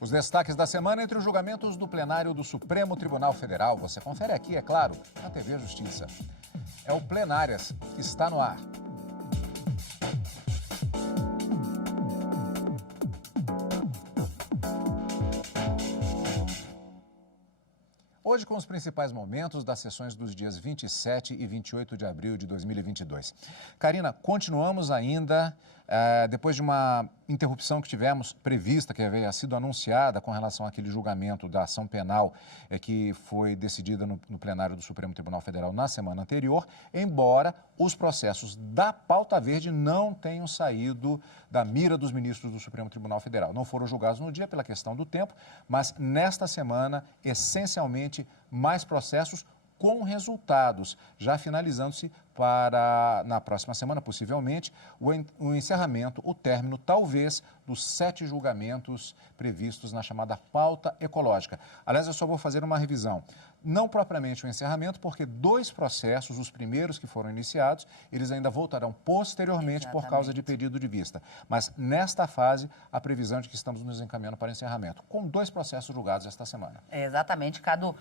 Os destaques da semana entre os julgamentos do plenário do Supremo Tribunal Federal. Você confere aqui, é claro, na TV Justiça. É o Plenárias que está no ar. Hoje com os principais momentos das sessões dos dias 27 e 28 de abril de 2022. Karina, continuamos ainda, depois de uma interrupção que tivemos prevista, que havia sido anunciada com relação àquele julgamento da ação penal que foi decidida no plenário do Supremo Tribunal Federal na semana anterior, embora os processos da pauta verde não tenham saído da mira dos ministros do Supremo Tribunal Federal. Não foram julgados no dia pela questão do tempo, mas nesta semana, essencialmente, mais processos com resultados, já finalizando-se para, na próxima semana, possivelmente, o encerramento, o término, talvez, dos 7 julgamentos previstos na chamada pauta ecológica. Aliás, eu só vou fazer uma revisão. Não propriamente o encerramento, porque 2 processos, os primeiros que foram iniciados, eles ainda voltarão posteriormente por causa de pedido de vista. Mas, nesta fase, a previsão de que estamos nos encaminhando para encerramento, com 2 processos julgados esta semana. Exatamente, Cadu.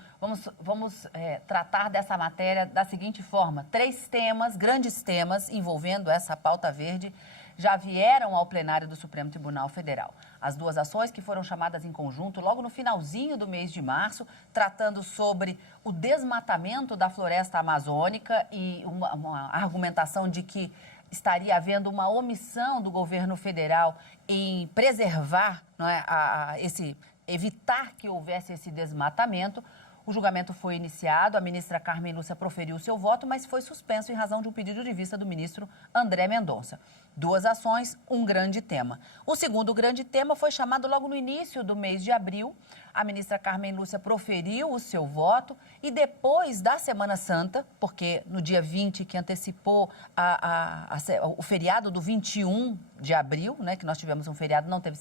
Vamos tratar dessa matéria da seguinte forma. 3 temas, grandes temas, envolvendo essa pauta verde, já vieram ao plenário do Supremo Tribunal Federal. As 2 ações que foram chamadas em conjunto logo no finalzinho do mês de março, tratando sobre o desmatamento da floresta amazônica e uma argumentação de que estaria havendo uma omissão do governo federal em preservar, não é, evitar que houvesse esse desmatamento. O julgamento foi iniciado, a ministra Carmen Lúcia proferiu seu voto, mas foi suspenso em razão de um pedido de vista do ministro André Mendonça. 2 ações, um grande tema. O segundo grande tema foi chamado logo no início do mês de abril. A ministra Carmen Lúcia proferiu o seu voto e depois da Semana Santa, porque no dia 20, que antecipou o feriado do 21 de abril, né, que nós tivemos um feriado, não teve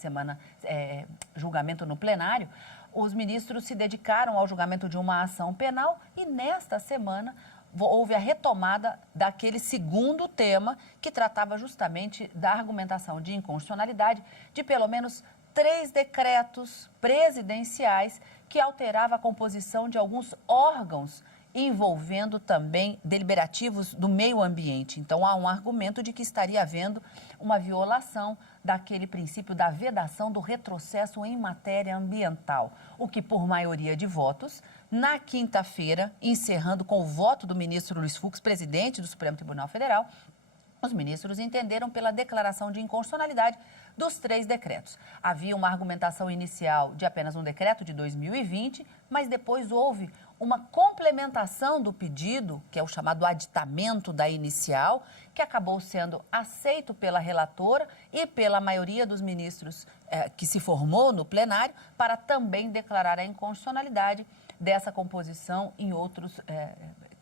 julgamento no plenário, os ministros se dedicaram ao julgamento de uma ação penal e nesta semana houve a retomada daquele segundo tema que tratava justamente da argumentação de inconstitucionalidade de pelo menos 3 decretos presidenciais que alteravam a composição de alguns órgãos envolvendo também deliberativos do meio ambiente. Então, há um argumento de que estaria havendo uma violação daquele princípio da vedação do retrocesso em matéria ambiental, o que, por maioria de votos, na quinta-feira, encerrando com o voto do ministro Luiz Fux, presidente do Supremo Tribunal Federal, os ministros entenderam pela declaração de inconstitucionalidade dos 3 decretos. Havia uma argumentação inicial de apenas um decreto de 2020, mas depois houve uma complementação do pedido, que é o chamado aditamento da inicial, que acabou sendo aceito pela relatora e pela maioria dos ministros que se formou no plenário, para também declarar a inconstitucionalidade dessa composição em outros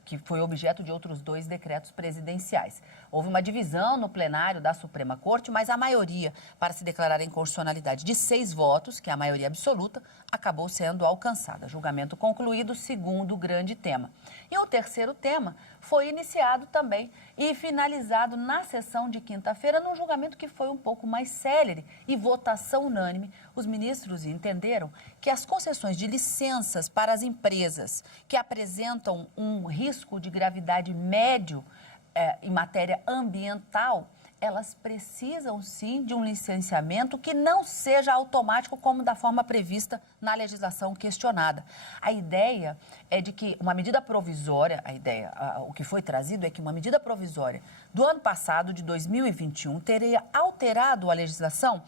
que foi objeto de outros 2 decretos presidenciais. Houve uma divisão no plenário da Suprema Corte, mas a maioria para se declarar a inconstitucionalidade de 6 votos, que é a maioria absoluta, acabou sendo alcançada. Julgamento concluído, segundo grande tema. E o terceiro tema foi iniciado também e finalizado na sessão de quinta-feira, num julgamento que foi um pouco mais célere e votação unânime. Os ministros entenderam que as concessões de licenças para as empresas que apresentam um risco de gravidade médio em matéria ambiental, elas precisam sim de um licenciamento que não seja automático como da forma prevista na legislação questionada. A ideia é de que uma medida provisória, o que foi trazido é que uma medida provisória do ano passado, de 2021, teria alterado a legislação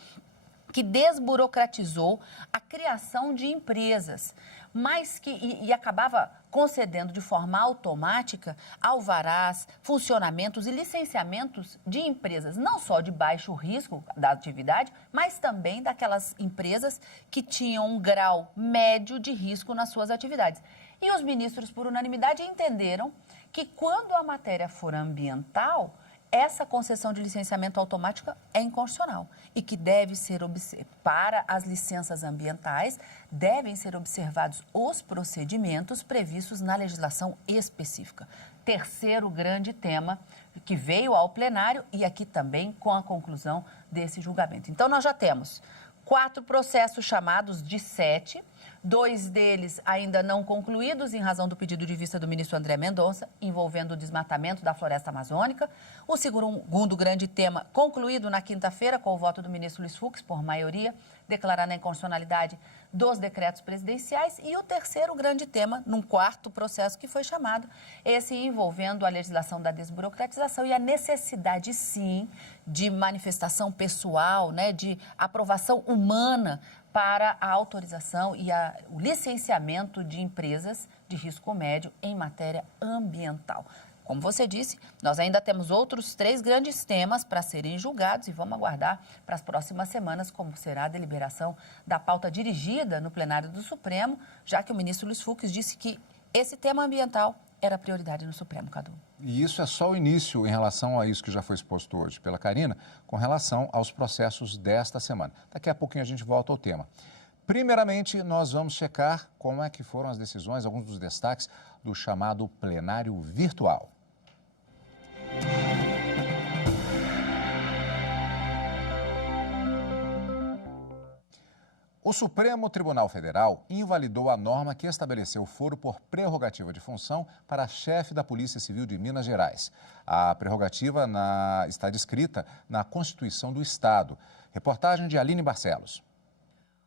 que desburocratizou a criação de empresas, mas que acabava concedendo de forma automática alvarás, funcionamentos e licenciamentos de empresas, não só de baixo risco da atividade, mas também daquelas empresas que tinham um grau médio de risco nas suas atividades. E os ministros, por unanimidade, entenderam que quando a matéria for ambiental, essa concessão de licenciamento automática é inconstitucional e que deve ser para as licenças ambientais devem ser observados os procedimentos previstos na legislação específica. Terceiro grande tema que veio ao plenário e aqui também com a conclusão desse julgamento. Então, nós já temos 4 processos chamados de 7, 2 deles ainda não concluídos em razão do pedido de vista do ministro André Mendonça, envolvendo o desmatamento da floresta amazônica. O segundo grande tema concluído na quinta-feira com o voto do ministro Luiz Fux, por maioria, declarando a inconstitucionalidade dos decretos presidenciais. E o terceiro grande tema, num quarto processo que foi chamado, esse envolvendo a legislação da desburocratização e a necessidade, sim, de manifestação pessoal, né, de aprovação humana para a autorização e o licenciamento de empresas de risco médio em matéria ambiental. Como você disse, nós ainda temos outros 3 grandes temas para serem julgados e vamos aguardar para as próximas semanas como será a deliberação da pauta dirigida no plenário do Supremo, já que o ministro Luiz Fux disse que esse tema ambiental era prioridade no Supremo, Cadu. E isso é só o início em relação a isso que já foi exposto hoje pela Karina, com relação aos processos desta semana. Daqui a pouquinho a gente volta ao tema. Primeiramente, nós vamos checar como é que foram as decisões, alguns dos destaques do chamado plenário virtual. O Supremo Tribunal Federal invalidou a norma que estabeleceu foro por prerrogativa de função para a chefe da Polícia Civil de Minas Gerais. A prerrogativa está descrita na Constituição do Estado. Reportagem de Aline Barcelos.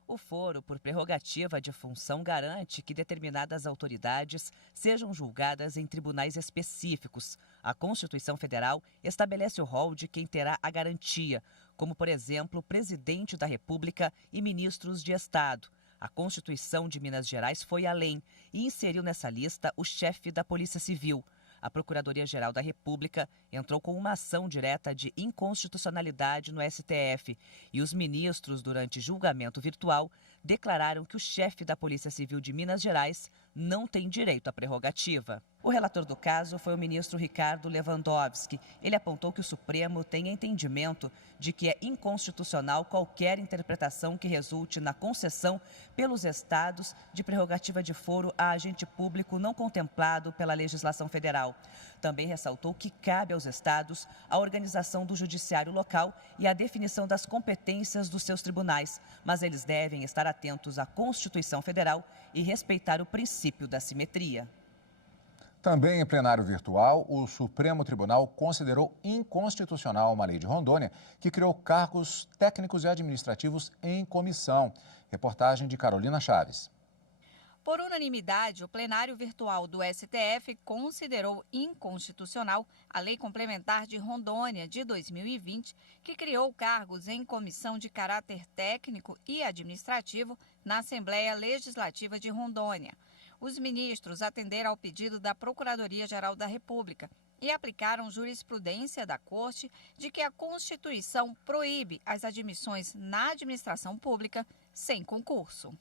O foro por prerrogativa de função garante que determinadas autoridades sejam julgadas em tribunais específicos. A Constituição Federal estabelece o rol de quem terá a garantia, como, por exemplo, o presidente da República e ministros de Estado. A Constituição de Minas Gerais foi além e inseriu nessa lista o chefe da Polícia Civil. A Procuradoria-Geral da República entrou com uma ação direta de inconstitucionalidade no STF e os ministros, durante julgamento virtual, declararam que o chefe da Polícia Civil de Minas Gerais não tem direito à prerrogativa. O relator do caso foi o ministro Ricardo Lewandowski. Ele apontou que o Supremo tem entendimento de que é inconstitucional qualquer interpretação que resulte na concessão pelos estados de prerrogativa de foro a agente público não contemplado pela legislação federal. Também ressaltou que cabe aos estados a organização do judiciário local e a definição das competências dos seus tribunais, mas eles devem estar atentos à Constituição Federal e respeitar o princípio da simetria. Também em plenário virtual, o Supremo Tribunal considerou inconstitucional uma lei de Rondônia que criou cargos técnicos e administrativos em comissão. Reportagem de Carolina Chaves. Por unanimidade, o plenário virtual do STF considerou inconstitucional a Lei Complementar de Rondônia de 2020, que criou cargos em comissão de caráter técnico e administrativo na Assembleia Legislativa de Rondônia. Os ministros atenderam ao pedido da Procuradoria-Geral da República e aplicaram jurisprudência da Corte de que a Constituição proíbe as admissões na administração pública sem concurso.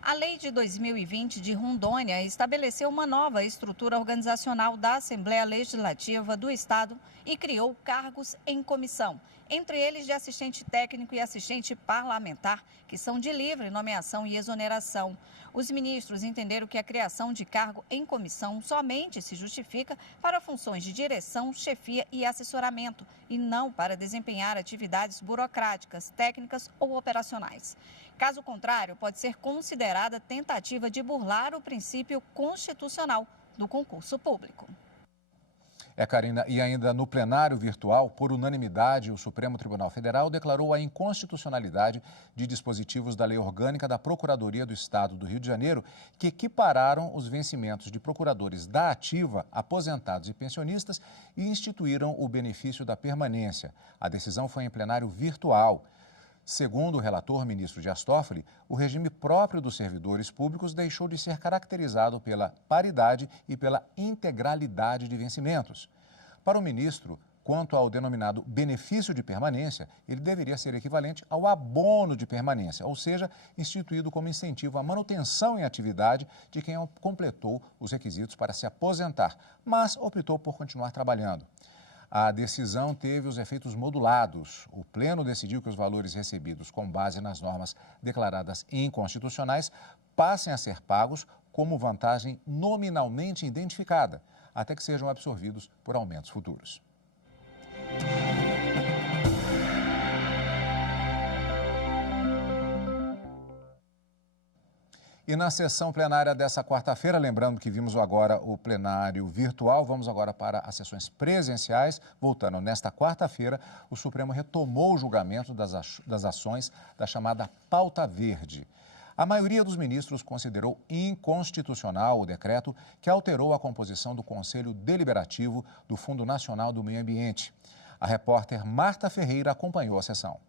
A Lei de 2020 de Rondônia estabeleceu uma nova estrutura organizacional da Assembleia Legislativa do Estado e criou cargos em comissão, entre eles de assistente técnico e assistente parlamentar, que são de livre nomeação e exoneração. Os ministros entenderam que a criação de cargo em comissão somente se justifica para funções de direção, chefia e assessoramento, e não para desempenhar atividades burocráticas, técnicas ou operacionais. Caso contrário, pode ser considerada tentativa de burlar o princípio constitucional do concurso público. Karina, e ainda no plenário virtual, por unanimidade, o Supremo Tribunal Federal declarou a inconstitucionalidade de dispositivos da Lei Orgânica da Procuradoria do Estado do Rio de Janeiro, que equipararam os vencimentos de procuradores da ativa, aposentados e pensionistas e instituíram o benefício da permanência. A decisão foi em plenário virtual. Segundo o relator ministro Dias Toffoli, o regime próprio dos servidores públicos deixou de ser caracterizado pela paridade e pela integralidade de vencimentos. Para o ministro, quanto ao denominado benefício de permanência, ele deveria ser equivalente ao abono de permanência, ou seja, instituído como incentivo à manutenção em atividade de quem completou os requisitos para se aposentar, mas optou por continuar trabalhando. A decisão teve os efeitos modulados. O Pleno decidiu que os valores recebidos com base nas normas declaradas inconstitucionais passem a ser pagos como vantagem nominalmente identificada, até que sejam absorvidos por aumentos futuros. E na sessão plenária dessa quarta-feira, lembrando que vimos agora o plenário virtual, vamos agora para as sessões presenciais. Voltando, nesta quarta-feira, o Supremo retomou o julgamento das ações da chamada Pauta Verde. A maioria dos ministros considerou inconstitucional o decreto que alterou a composição do Conselho Deliberativo do Fundo Nacional do Meio Ambiente. A repórter Marta Ferreira acompanhou a sessão.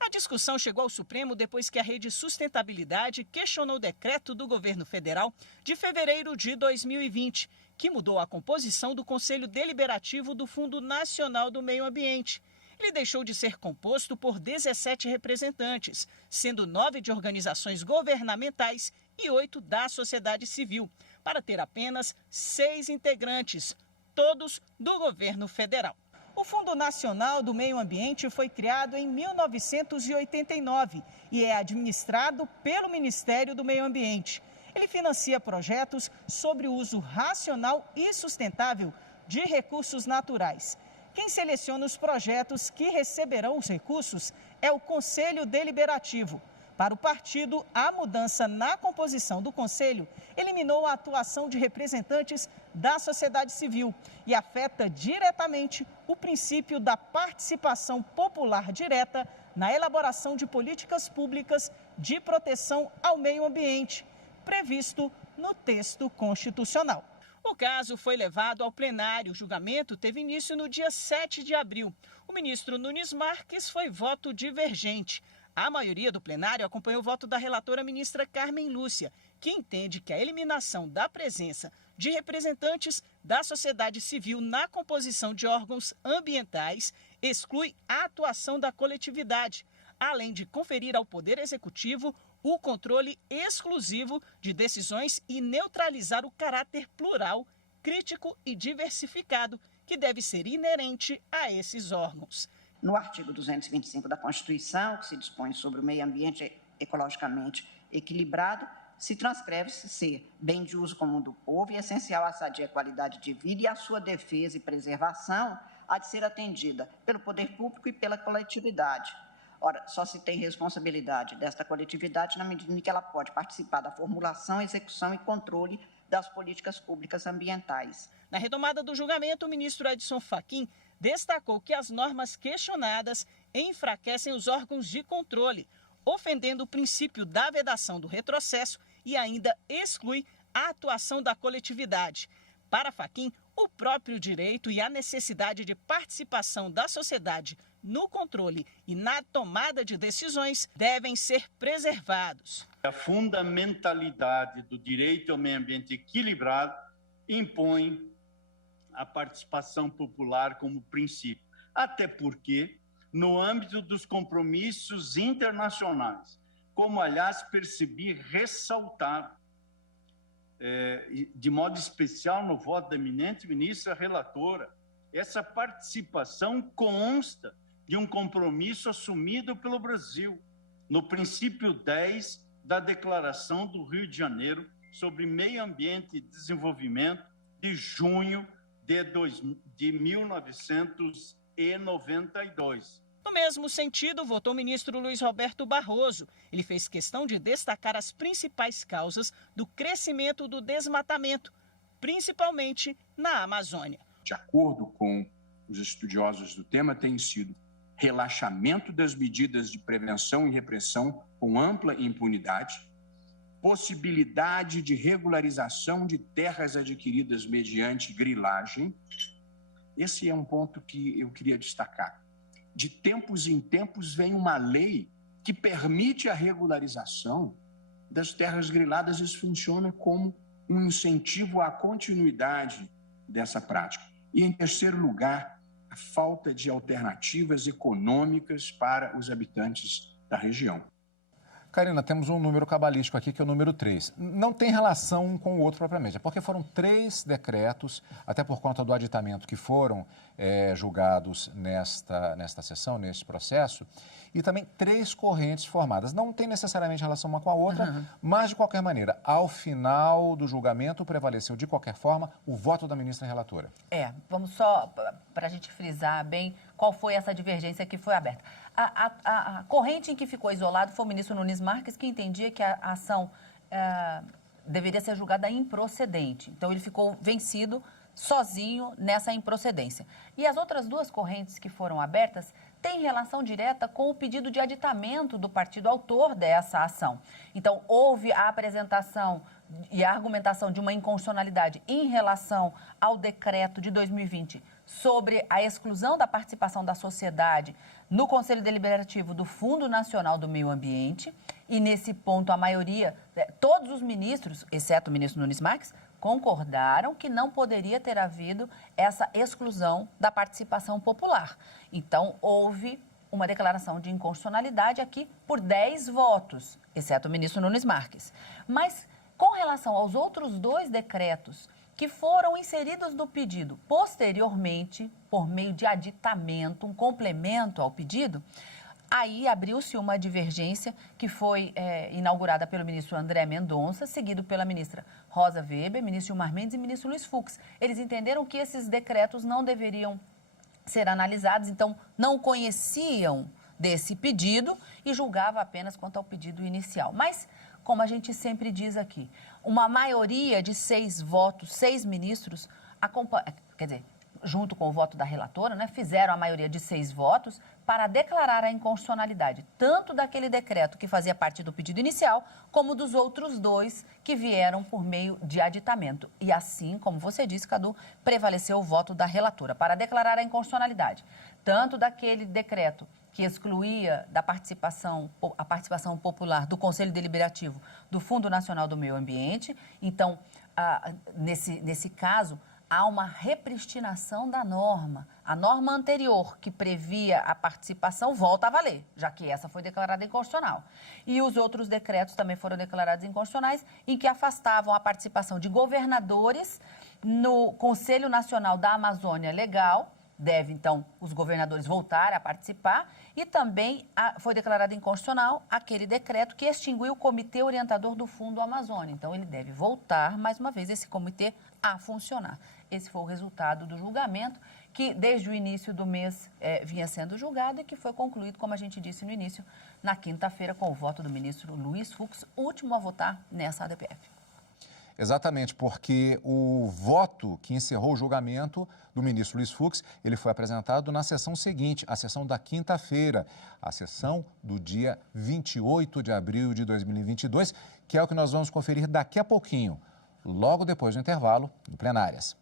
A discussão chegou ao Supremo depois que a Rede Sustentabilidade questionou o decreto do governo federal de fevereiro de 2020, que mudou a composição do Conselho Deliberativo do Fundo Nacional do Meio Ambiente. Ele deixou de ser composto por 17 representantes, sendo 9 de organizações governamentais e 8 da sociedade civil, para ter apenas 6 integrantes, todos do governo federal. O Fundo Nacional do Meio Ambiente foi criado em 1989 e é administrado pelo Ministério do Meio Ambiente. Ele financia projetos sobre o uso racional e sustentável de recursos naturais. Quem seleciona os projetos que receberão os recursos é o Conselho Deliberativo. Para o partido, a mudança na composição do Conselho eliminou a atuação de representantes da sociedade civil e afeta diretamente o princípio da participação popular direta na elaboração de políticas públicas de proteção ao meio ambiente, previsto no texto constitucional. O caso foi levado ao plenário. O julgamento teve início no dia 7 de abril. O ministro Nunes Marques foi voto divergente. A maioria do plenário acompanhou o voto da relatora ministra Carmen Lúcia, que entende que a eliminação da presença de representantes da sociedade civil na composição de órgãos ambientais exclui a atuação da coletividade, além de conferir ao Poder Executivo o controle exclusivo de decisões e neutralizar o caráter plural, crítico e diversificado que deve ser inerente a esses órgãos. No artigo 225 da Constituição, que se dispõe sobre o meio ambiente ecologicamente equilibrado, se transcreve-se ser bem de uso comum do povo e essencial à sadia qualidade de vida, e a sua defesa e preservação há de ser atendida pelo poder público e pela coletividade. Ora, só se tem responsabilidade desta coletividade na medida em que ela pode participar da formulação, execução e controle das políticas públicas ambientais. Na retomada do julgamento, o ministro Edson Fachin destacou que as normas questionadas enfraquecem os órgãos de controle, ofendendo o princípio da vedação do retrocesso e ainda exclui a atuação da coletividade. Para Fachin, o próprio direito e a necessidade de participação da sociedade no controle e na tomada de decisões devem ser preservados. A fundamentalidade do direito ao meio ambiente equilibrado impõe a participação popular como princípio, até porque, no âmbito dos compromissos internacionais, como, aliás, percebi ressaltar, de modo especial no voto da eminente ministra relatora, essa participação consta de um compromisso assumido pelo Brasil, no princípio 10 da Declaração do Rio de Janeiro sobre Meio Ambiente e Desenvolvimento, de junho de 1992. No mesmo sentido, votou o ministro Luiz Roberto Barroso. Ele fez questão de destacar as principais causas do crescimento do desmatamento, principalmente na Amazônia. De acordo com os estudiosos do tema, tem sido relaxamento das medidas de prevenção e repressão com ampla impunidade, possibilidade de regularização de terras adquiridas mediante grilagem. Esse é um ponto que eu queria destacar. De tempos em tempos vem uma lei que permite a regularização das terras griladas. Isso funciona como um incentivo à continuidade dessa prática. E, em terceiro lugar, a falta de alternativas econômicas para os habitantes da região. Karina, temos um número cabalístico aqui, que é o número 3. Não tem relação um com o outro propriamente, é porque foram 3 decretos, até por conta do aditamento, que foram julgados nesta sessão, neste processo, e também 3 correntes formadas. Não tem necessariamente relação uma com a outra, mas, de qualquer maneira, ao final do julgamento, prevaleceu, de qualquer forma, o voto da ministra relatora. Vamos só, para a gente frisar bem, qual foi essa divergência que foi aberta. A corrente em que ficou isolado foi o ministro Nunes Marques, que entendia que a ação deveria ser julgada improcedente. Então, ele ficou vencido sozinho nessa improcedência. E as outras duas correntes que foram abertas têm relação direta com o pedido de aditamento do partido autor dessa ação. Então, houve a apresentação e a argumentação de uma inconstitucionalidade em relação ao decreto de 2020 sobre a exclusão da participação da sociedade no Conselho Deliberativo do Fundo Nacional do Meio Ambiente. E, nesse ponto, a maioria, todos os ministros, exceto o ministro Nunes Marques, concordaram que não poderia ter havido essa exclusão da participação popular. Então, houve uma declaração de inconstitucionalidade aqui por 10 votos, exceto o ministro Nunes Marques. Mas, com relação aos outros dois decretos que foram inseridos no pedido posteriormente, por meio de aditamento, um complemento ao pedido, aí abriu-se uma divergência que foi inaugurada pelo ministro André Mendonça, seguido pela ministra Rosa Weber, ministro Gilmar Mendes e ministro Luiz Fux. Eles entenderam que esses decretos não deveriam ser analisados, então não conheciam desse pedido e julgava apenas quanto ao pedido inicial. Mas, como a gente sempre diz aqui, uma maioria de 6 votos, 6 ministros, junto com o voto da relatora, né, fizeram a maioria de 6 votos para declarar a inconstitucionalidade, tanto daquele decreto que fazia parte do pedido inicial, como dos outros 2 que vieram por meio de aditamento. E assim, como você disse, Cadu, prevaleceu o voto da relatora para declarar a inconstitucionalidade, tanto daquele decreto que excluía a participação popular do Conselho Deliberativo do Fundo Nacional do Meio Ambiente. Então, nesse caso, há uma repristinação da norma. A norma anterior, que previa a participação, volta a valer, já que essa foi declarada inconstitucional. E os outros decretos também foram declarados inconstitucionais, em que afastavam a participação de governadores no Conselho Nacional da Amazônia Legal. Deve, então, os governadores voltar a participar. E também foi declarado inconstitucional aquele decreto que extinguiu o Comitê Orientador do Fundo Amazônia. Então, ele deve voltar, mais uma vez, esse comitê a funcionar. Esse foi o resultado do julgamento, que desde o início do mês vinha sendo julgado e que foi concluído, como a gente disse no início, na quinta-feira, com o voto do ministro Luiz Fux, último a votar nessa ADPF. Exatamente, porque o voto que encerrou o julgamento do ministro Luiz Fux, ele foi apresentado na sessão seguinte, a sessão da quinta-feira, a sessão do dia 28 de abril de 2022, que é o que nós vamos conferir daqui a pouquinho, logo depois do intervalo, no Plenárias.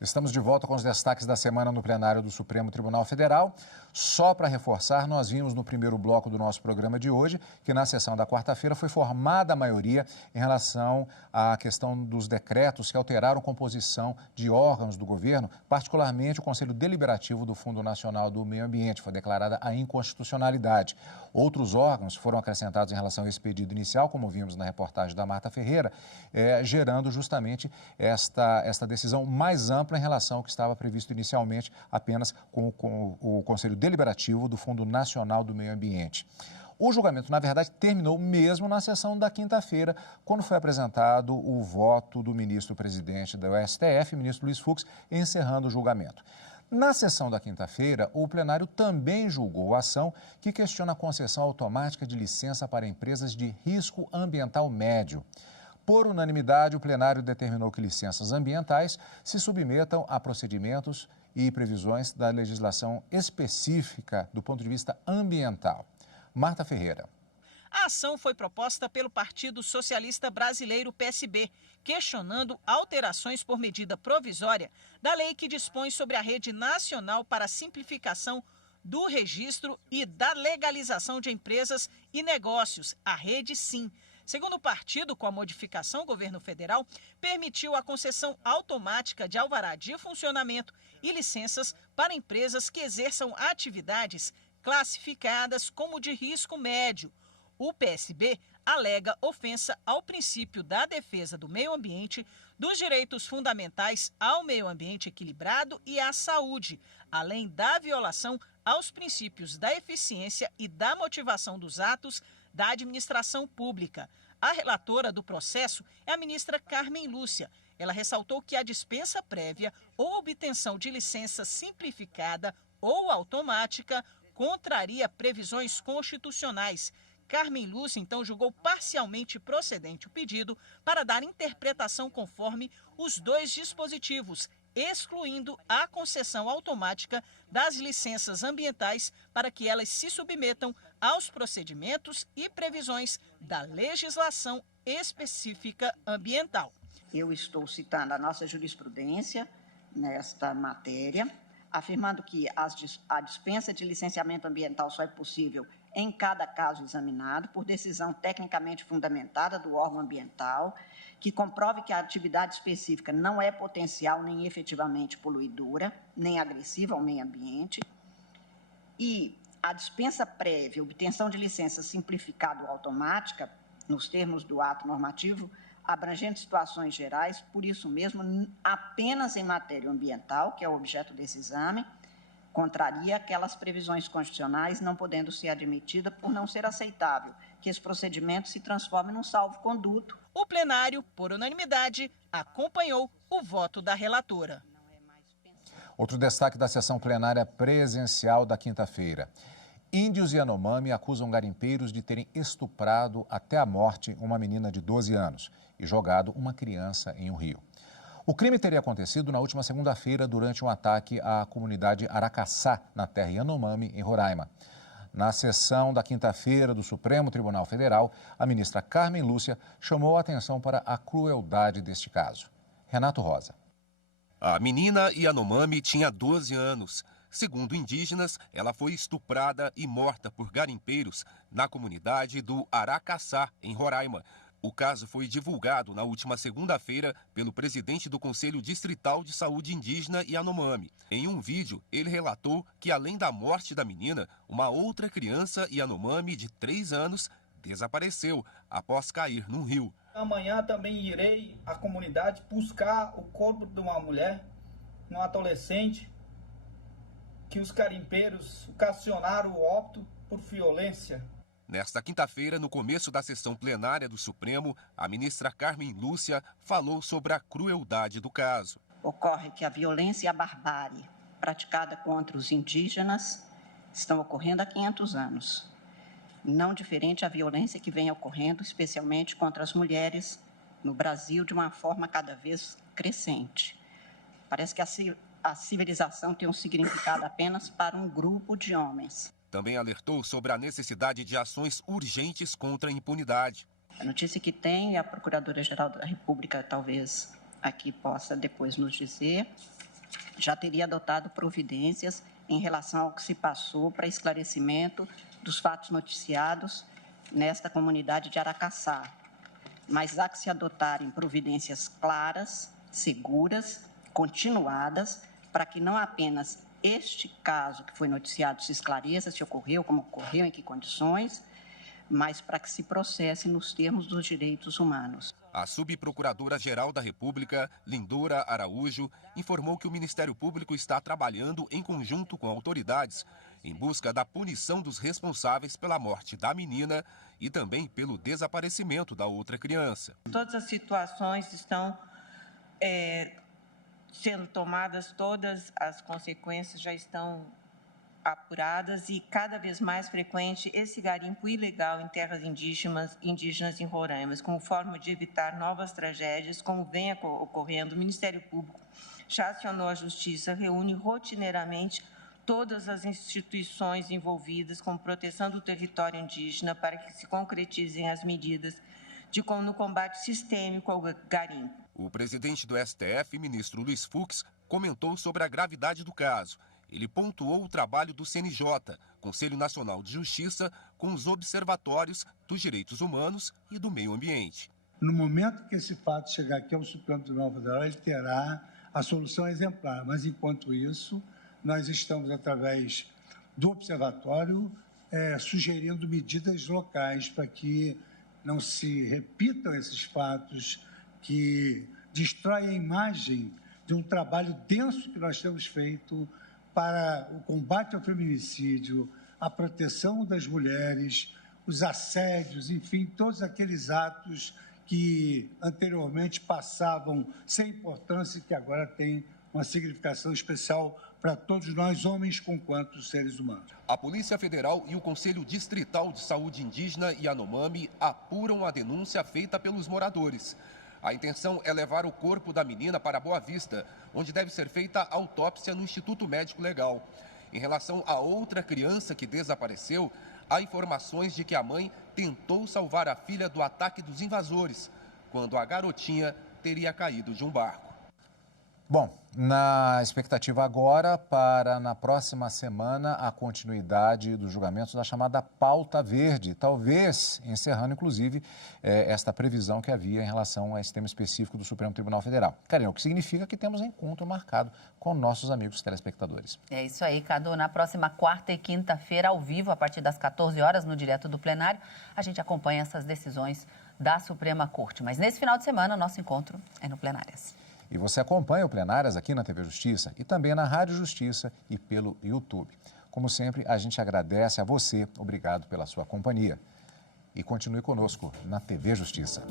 Estamos de volta com os destaques da semana no plenário do Supremo Tribunal Federal. Só para reforçar, nós vimos no primeiro bloco do nosso programa de hoje que na sessão da quarta-feira foi formada a maioria em relação à questão dos decretos que alteraram a composição de órgãos do governo, particularmente o Conselho Deliberativo do Fundo Nacional do Meio Ambiente. Foi declarada a inconstitucionalidade. Outros órgãos foram acrescentados em relação a esse pedido inicial, como vimos na reportagem da Marta Ferreira, gerando justamente esta decisão mais ampla em relação ao que estava previsto inicialmente apenas com o Conselho Deliberativo do Fundo Nacional do Meio Ambiente. O julgamento, na verdade, terminou mesmo na sessão da quinta-feira, quando foi apresentado o voto do ministro-presidente do STF, ministro Luiz Fux, encerrando o julgamento. Na sessão da quinta-feira, o plenário também julgou a ação que questiona a concessão automática de licença para empresas de risco ambiental médio. Por unanimidade, o plenário determinou que licenças ambientais se submetam a procedimentos e previsões da legislação específica do ponto de vista ambiental. Marta Ferreira. A ação foi proposta pelo Partido Socialista Brasileiro, PSB, questionando alterações por medida provisória da lei que dispõe sobre a Rede Nacional para a Simplificação do Registro e da Legalização de Empresas e Negócios, a Rede SIM. Segundo o partido, com a modificação, o governo federal permitiu a concessão automática de alvará de funcionamento e licenças para empresas que exerçam atividades classificadas como de risco médio. O PSB alega ofensa ao princípio da defesa do meio ambiente dos direitos fundamentais ao meio ambiente equilibrado e à saúde, além da violação aos princípios da eficiência e da motivação dos atos da administração pública. A relatora do processo é a ministra Carmen Lúcia. Ela ressaltou que a dispensa prévia ou obtenção de licença simplificada ou automática contraria previsões constitucionais. Carmen Lúcia, então, julgou parcialmente procedente o pedido para dar interpretação conforme os dois dispositivos, excluindo a concessão automática das licenças ambientais para que elas se submetam aos procedimentos e previsões da legislação específica ambiental. Eu estou citando a nossa jurisprudência nesta matéria, afirmando que a dispensa de licenciamento ambiental só é possível em cada caso examinado por decisão tecnicamente fundamentada do órgão ambiental, que comprove que a atividade específica não é potencial nem efetivamente poluidora, nem agressiva ao meio ambiente, e a dispensa prévia, obtenção de licença simplificada ou automática, nos termos do ato normativo, abrangendo situações gerais, por isso mesmo, apenas em matéria ambiental, que é o objeto desse exame, contraria aquelas previsões constitucionais, não podendo ser admitida por não ser aceitável que esse procedimento se transforme num salvo-conduto. O plenário, por unanimidade, acompanhou o voto da relatora. Outro destaque da sessão plenária presencial da quinta-feira. Índios e Yanomami acusam garimpeiros de terem estuprado até a morte uma menina de 12 anos e jogado uma criança em um rio. O crime teria acontecido na última segunda-feira durante um ataque à comunidade Aracaçá, na terra Yanomami, em Roraima. Na sessão da quinta-feira do Supremo Tribunal Federal, a ministra Carmen Lúcia chamou a atenção para a crueldade deste caso. Renato Rosa. A menina Yanomami tinha 12 anos. Segundo indígenas, ela foi estuprada e morta por garimpeiros na comunidade do Aracaçá, em Roraima. O caso foi divulgado na última segunda-feira pelo presidente do Conselho Distrital de Saúde Indígena Yanomami. Em um vídeo, ele relatou que, além da morte da menina, uma outra criança Yanomami de 3 anos desapareceu após cair num rio. Amanhã também irei à comunidade buscar o corpo de uma mulher, um adolescente, que os garimpeiros ocasionaram o óbito por violência. Nesta quinta-feira, no começo da sessão plenária do Supremo, a ministra Carmen Lúcia falou sobre a crueldade do caso. Ocorre que a violência e a barbárie praticada contra os indígenas estão ocorrendo há 500 anos. Não diferente a violência que vem ocorrendo, especialmente contra as mulheres no Brasil, de uma forma cada vez crescente. Parece que a civilização tem um significado apenas para um grupo de homens. Também alertou sobre a necessidade de ações urgentes contra a impunidade. A notícia que tem, a Procuradora-Geral da República talvez aqui possa depois nos dizer, já teria adotado providências em relação ao que se passou para esclarecimento dos fatos noticiados nesta comunidade de Aracaçá. Mas há que se adotarem providências claras, seguras, continuadas, para que não apenas este caso que foi noticiado se esclareça, se ocorreu, como ocorreu, em que condições, mas para que se processe nos termos dos direitos humanos. A subprocuradora-geral da República, Lindora Araújo, informou que o Ministério Público está trabalhando em conjunto com autoridades em busca da punição dos responsáveis pela morte da menina e também pelo desaparecimento da outra criança. Todas as situações estão sendo tomadas, todas as consequências já estão apuradas e cada vez mais frequente esse garimpo ilegal em terras indígenas em Roraima, como forma de evitar novas tragédias, como vem ocorrendo. O Ministério Público já acionou a Justiça, reúne rotineiramente todas as instituições envolvidas com proteção do território indígena para que se concretizem as medidas no combate sistêmico ao garimpo. O presidente do STF, ministro Luiz Fux, comentou sobre a gravidade do caso. Ele pontuou o trabalho do CNJ, Conselho Nacional de Justiça, com os observatórios dos direitos humanos e do meio ambiente. No momento que esse fato chegar aqui ao Supremo Tribunal Federal, ele terá a solução exemplar. Mas, enquanto isso, nós estamos, através do observatório, sugerindo medidas locais para que não se repitam esses fatos que destrói a imagem de um trabalho denso que nós temos feito para o combate ao feminicídio, a proteção das mulheres, os assédios, enfim, todos aqueles atos que anteriormente passavam sem importância e que agora têm uma significação especial para todos nós, homens, conquanto seres humanos. A Polícia Federal e o Conselho Distrital de Saúde Indígena Yanomami apuram a denúncia feita pelos moradores. A intenção é levar o corpo da menina para Boa Vista, onde deve ser feita a autópsia no Instituto Médico Legal. Em relação a outra criança que desapareceu, há informações de que a mãe tentou salvar a filha do ataque dos invasores, quando a garotinha teria caído de um barco. Bom, na expectativa agora para na próxima semana a continuidade dos julgamentos da chamada pauta verde, talvez encerrando inclusive esta previsão que havia em relação a esse tema específico do Supremo Tribunal Federal. Karina, o que significa que temos encontro marcado com nossos amigos telespectadores. É isso aí, Cadu. Na próxima quarta e quinta-feira, ao vivo, a partir das 14 horas, no Direto do Plenário, a gente acompanha essas decisões da Suprema Corte. Mas nesse final de semana, o nosso encontro é no Plenárias. E você acompanha o Plenárias aqui na TV Justiça e também na Rádio Justiça e pelo YouTube. Como sempre, a gente agradece a você. Obrigado pela sua companhia. E continue conosco na TV Justiça.